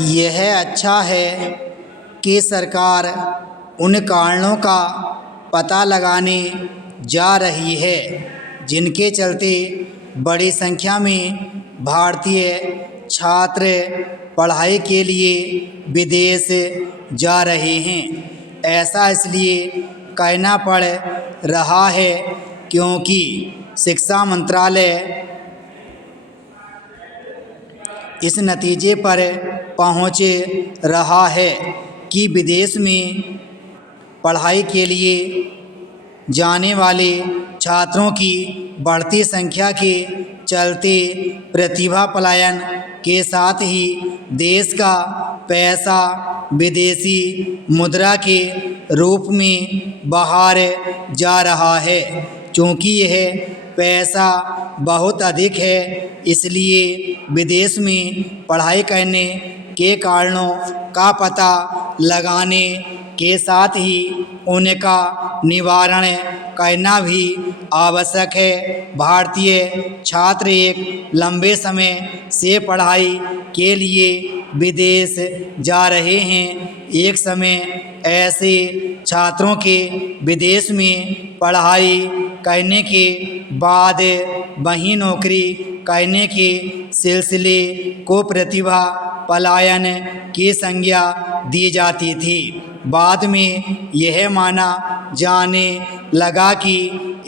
यह अच्छा है कि सरकार उन कारणों का पता लगाने जा रही है जिनके चलते बड़ी संख्या में भारतीय छात्र पढ़ाई के लिए विदेश जा रहे हैं। ऐसा इसलिए कहना पड़ रहा है क्योंकि शिक्षा मंत्रालय इस नतीजे पर पहुंच रहा है कि विदेश में पढ़ाई के लिए जाने वाले छात्रों की बढ़ती संख्या के चलते प्रतिभा पलायन के साथ ही देश का पैसा विदेशी मुद्रा के रूप में बाहर जा रहा है। चूँकि यह पैसा बहुत अधिक है, इसलिए विदेश में पढ़ाई करने के कारणों का पता लगाने के साथ ही उनका निवारण करना भी आवश्यक है। भारतीय छात्र एक लंबे समय से पढ़ाई के लिए विदेश जा रहे हैं। एक समय ऐसे छात्रों के विदेश में पढ़ाई करने के बाद वहीं नौकरी करने के सिलसिले को प्रतिभा पलायन की संज्ञा दी जाती थी। बाद में यह माना जाने लगा कि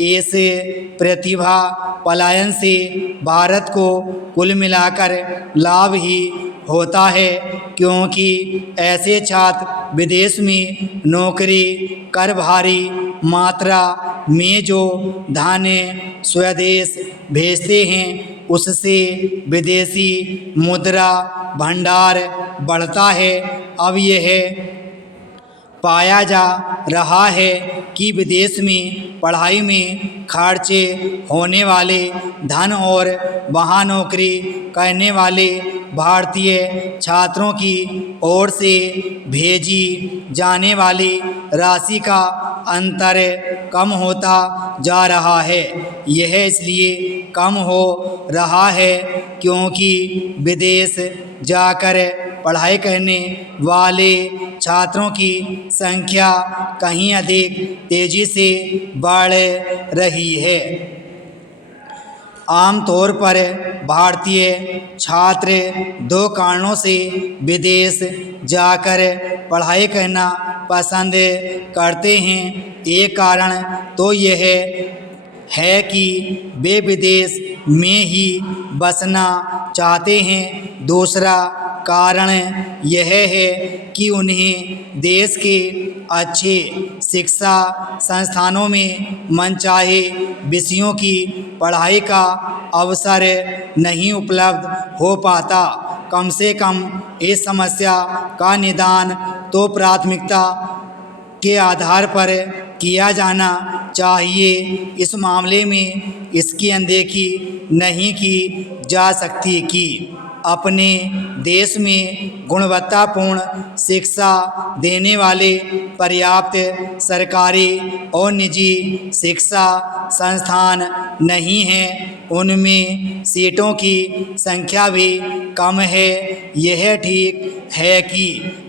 इस प्रतिभा पलायन से भारत को कुल मिलाकर लाभ ही होता है, क्योंकि ऐसे छात्र विदेश में नौकरी कर भारी मात्रा में जो धन स्वदेश भेजते हैं, उससे विदेशी मुद्रा भंडार बढ़ता है। अब यह पाया जा रहा है कि विदेश में पढ़ाई में खर्चे होने वाले धन और वहाँ नौकरी करने वाले भारतीय छात्रों की ओर से भेजी जाने वाली राशि का अंतर कम होता जा रहा है। यह इसलिए कम हो रहा है क्योंकि विदेश जाकर पढ़ाई करने वाले छात्रों की संख्या कहीं अधिक तेजी से बढ़ रही है। आमतौर पर भारतीय छात्र दो कारणों से विदेश जाकर पढ़ाई करना पसंद करते हैं। एक कारण तो यह है कि वे विदेश में ही बसना चाहते हैं। दूसरा कारण यह है कि उन्हें देश के अच्छे शिक्षा संस्थानों में मनचाहे विषयों की पढ़ाई का अवसर नहीं उपलब्ध हो पाता। कम से कम इस समस्या का निदान तो प्राथमिकता के आधार पर किया जाना चाहिए। इस मामले में इसकी अनदेखी नहीं की जा सकती कि अपने देश में गुणवत्तापूर्ण शिक्षा देने वाले पर्याप्त सरकारी और निजी शिक्षा संस्थान नहीं हैं। उनमें सीटों की संख्या भी कम है। यह ठीक है कि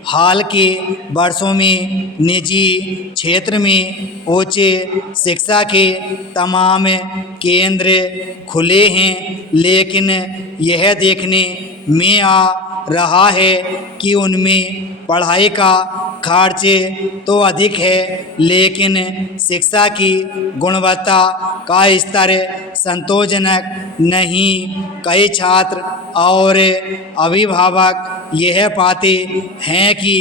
हाल के वर्षों में निजी क्षेत्र में उच्च शिक्षा के तमाम केंद्र खुले हैं, लेकिन यह देखने में आ रहा है कि उनमें पढ़ाई का खर्च तो अधिक है, लेकिन शिक्षा की गुणवत्ता का स्तर संतोषजनक नहीं। कई छात्र और अभिभावक यह पाते हैं कि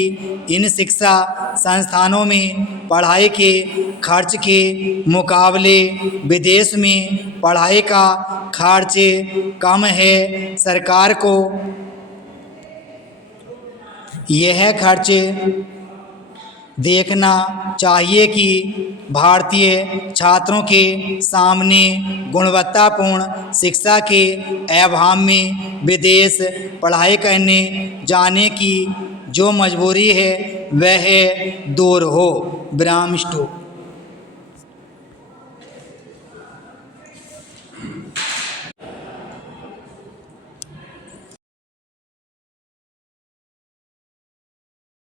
इन शिक्षा संस्थानों में पढ़ाई के खर्च के मुकाबले विदेश में पढ़ाई का खर्च कम है। सरकार को यह खर्च देखना चाहिए कि भारतीय छात्रों के सामने गुणवत्तापूर्ण शिक्षा के अभाव में विदेश पढ़ाई करने जाने की जो मजबूरी है वह दूर हो। ब्राह्मण।